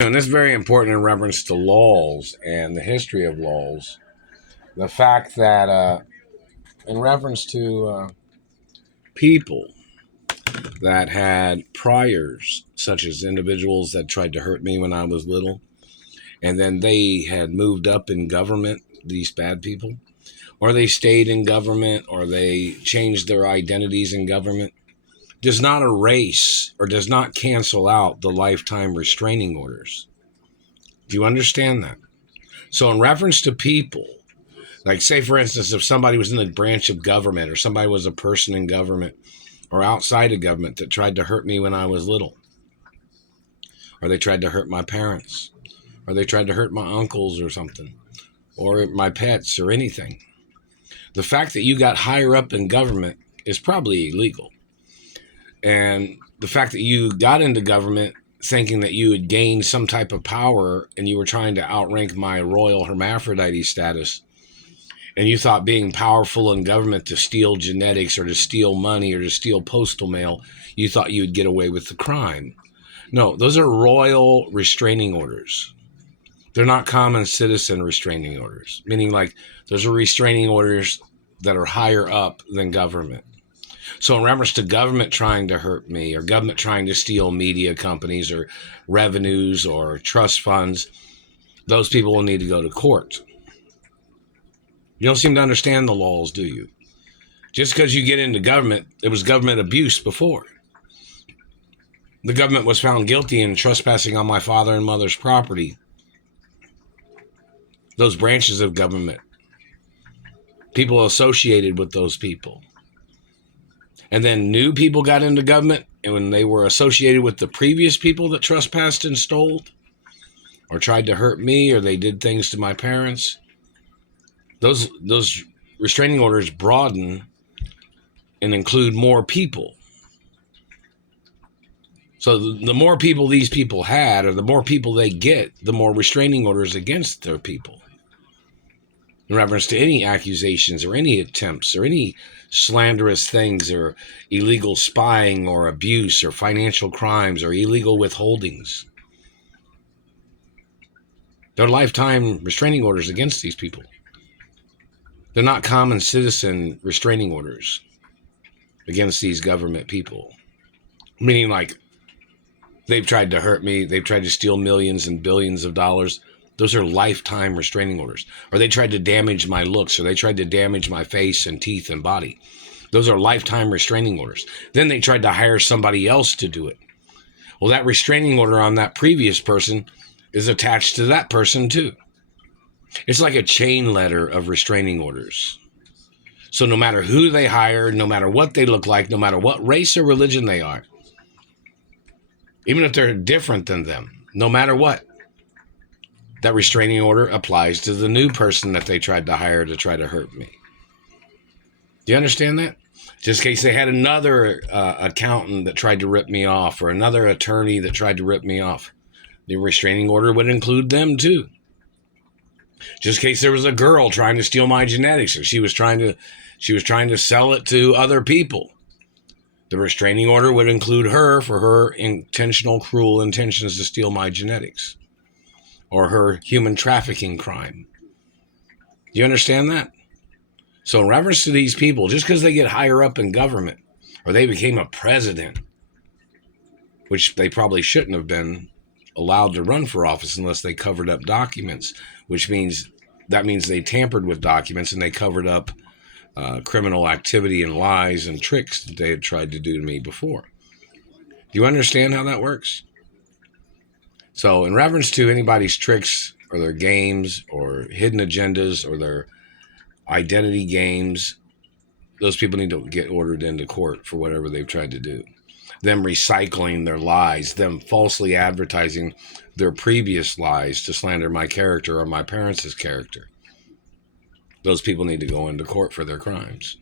And this is very important in reference to laws and the history of laws. The fact that, in reference to people that had priors, such as individuals that tried to hurt me when I was little, and then they had moved up in government, these bad people, or they stayed in government, or they changed their identities in government, does not erase or does not cancel out the lifetime restraining orders. Do you understand that? So, in reference to people, like, say, for instance, if somebody was in a branch of government or somebody was a person in government or outside of government that tried to hurt me when I was little, or they tried to hurt my parents, or they tried to hurt my uncles or something, or my pets or anything, the fact that you got higher up in government is probably illegal. And the fact that you got into government thinking that you had gained some type of power and you were trying to outrank my royal hermaphrodite status, and you thought being powerful in government to steal genetics or to steal money or to steal postal mail, you thought you would get away with the crime. No, those are royal restraining orders. They're not common citizen restraining orders, meaning like those are restraining orders that are higher up than government. So in reference to government trying to hurt me or government trying to steal media companies or revenues or trust funds, those people will need to go to court. You don't seem to understand the laws, do you? Just because you get into government, it was government abuse before. The government was found guilty in trespassing on my father and mother's property. Those branches of government, people associated with those people. And then new people got into government, and when they were associated with the previous people that trespassed and stole or tried to hurt me, or they did things to my parents, those restraining orders broaden and include more people. So the more people these people had, or the more people they get, the more restraining orders against their people. In reference to any accusations or any attempts or any slanderous things or illegal spying or abuse or financial crimes or illegal withholdings. There are lifetime restraining orders against these people. They're not common citizen restraining orders against these government people. Meaning like they've tried to hurt me, they've tried to steal millions and billions of dollars. Those are lifetime restraining orders. Or they tried to damage my looks, or they tried to damage my face and teeth and body. Those are lifetime restraining orders. Then they tried to hire somebody else to do it. Well, that restraining order on that previous person is attached to that person too. It's like a chain letter of restraining orders. So no matter who they hire, no matter what they look like, no matter what race or religion they are, even if they're different than them, no matter what, that restraining order applies to the new person that they tried to hire to try to hurt me. Do you understand that? Just in case they had another accountant that tried to rip me off, or another attorney that tried to rip me off, the restraining order would include them too. Just in case there was a girl trying to steal my genetics, or she was trying to sell it to other people, the restraining order would include her for her intentional, cruel intentions to steal my genetics, or her human trafficking crime. Do you understand that? So in reference to these people, just because they get higher up in government, or they became a president, which they probably shouldn't have been allowed to run for office unless they covered up documents, which means they tampered with documents and they covered up criminal activity and lies and tricks that they had tried to do to me before. Do you understand how that works? So in reference to anybody's tricks or their games or hidden agendas or their identity games, those people need to get ordered into court for whatever they've tried to do. Them recycling their lies, them falsely advertising their previous lies to slander my character or my parents' character. Those people need to go into court for their crimes.